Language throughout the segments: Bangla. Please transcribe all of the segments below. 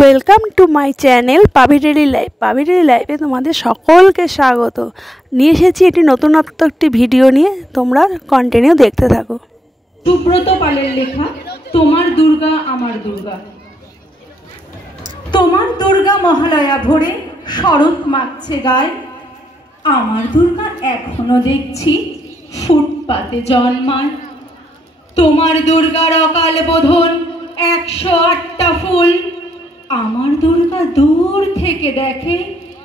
Welcome to my channel Pavi daily life. Pavi daily লাইফে তোমাদের সকলকে স্বাগত। নিয়ে এসেছি একটি নতুনত্ব একটি ভিডিও নিয়ে, তোমরা কন্টিনিউ দেখতে থাকো। সুব্রত পালের লেখা তোমার দুর্গা আমার দুর্গা। তোমার দুর্গা মহালয়া ভোরে শরৎ মাখছে গায়ে, আমার দুর্গা এখনো দেখছি ফুটপাতে জন্মায়। তোমার দুর্গার অকাল বোধন 108টা ফুল, আমার দুর্গা দূর থেকে দেখে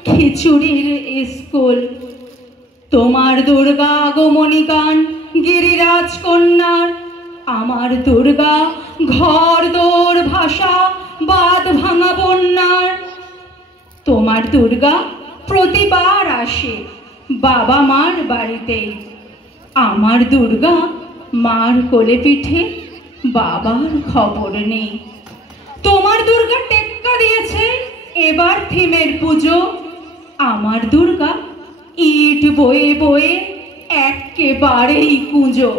খিচুড়ির স্কুল। তোমার দুর্গা আগমনী গান গিরিরাজ কন্যার, আমার দুর্গা ঘর দোর ভাষা বাঁধ ভাঙা বন্যার। তোমার দুর্গা প্রতিবার আসে বাবা মার বাড়িতে, আমার দুর্গা মার কোলে পিঠে বাবার খবর নেই। তোমার দুর্গা টেক্কা দিয়েছে এবার থিমের পুজো, আমার দুর্গা ইট বয়ে বয়ে একেবারেই কুঁজো।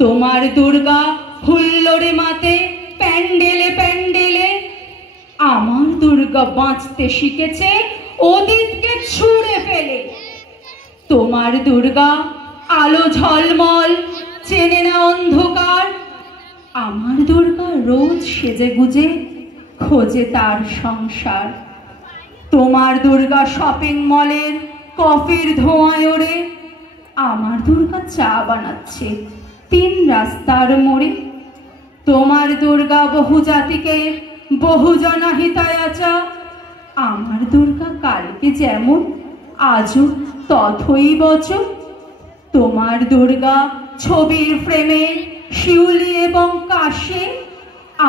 তোমার দুর্গা হুল্লোড়ে মাতে প্যান্ডেলে প্যান্ডেলে, আমার দুর্গা বাঁচতে শিখেছে অতীতকে ছুঁড়ে ফেলে। তোমার দুর্গা আলো ঝলমল চেনে না অন্ধকার, আমার দুর্গা রোজ সেজে গুজে খোঁজে তার সংসার। তোমার দুর্গা শপিং মলের কফির ধোঁয়ায় ওড়ে, আমার দুর্গা চা বানাচ্ছে 3 রাস্তার মোড়ে। তোমার দুর্গা বহু জাতিকে বহুজনা হিতায়াচা, আমার দুর্গা কালকে যেমন আজও তথই বচ। তোমার দুর্গা ছবির ফ্রেমে শিউলি এবং কাশে,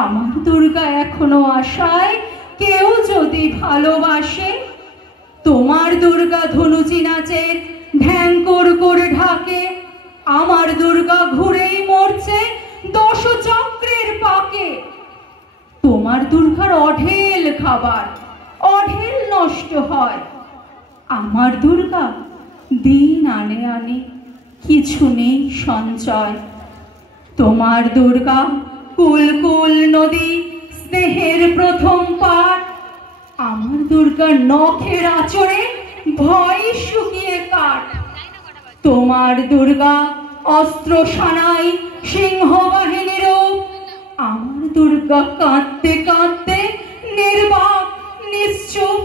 আমার দুর্গা এখনো আশায় কেউ যদি ভালোবাসে। তোমার দুর্গা ধনুচি নাচে ঢ্যাঙ্কর করে ঢাকে, আমার দুর্গা ঘুরেই মরছে 10 চক্রের পাকে। তোমার দুর্গার অঢেল খাবার অঢেল নষ্ট হয়, আমার দুর্গা দিন আনে আনে কিছু নেই সঞ্চয়। তোমার দুর্গা কুল কুল নদী স্নেহের প্রথম পাঠ, আমার দুর্গা নখের আঁচড়ে ভয় শুকিয়ে কাঠ। তোমার দুর্গা অস্ত্র সানাই সিংহ বাহিনীর, আমার দুর্গা কাঁদতে কাঁদতে নির্বাক নিশ্চুপ।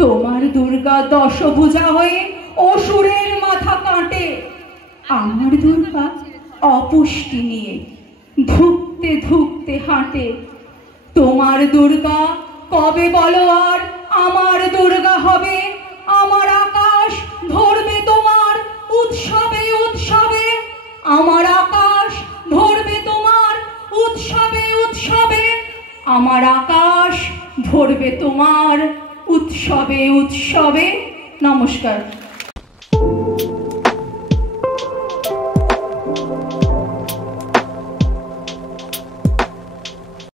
তোমার দুর্গা দশভুজা হয়ে অসুরের মাথা কাটে, আমার দুর্গা অপুষ্টি নিয়ে ধুকতে ধুকতে হাঁটে। তোমার দুর্গা কবে বলো আর আমার দুর্গা হবে, আমার আকাশ ভরবে তোমার উৎসবে উৎসবে, আমার আকাশ ভরবে তোমার উৎসবে উৎসবে, আমার আকাশ ভরবে তোমার উৎসবে উৎসবে। নমস্কার।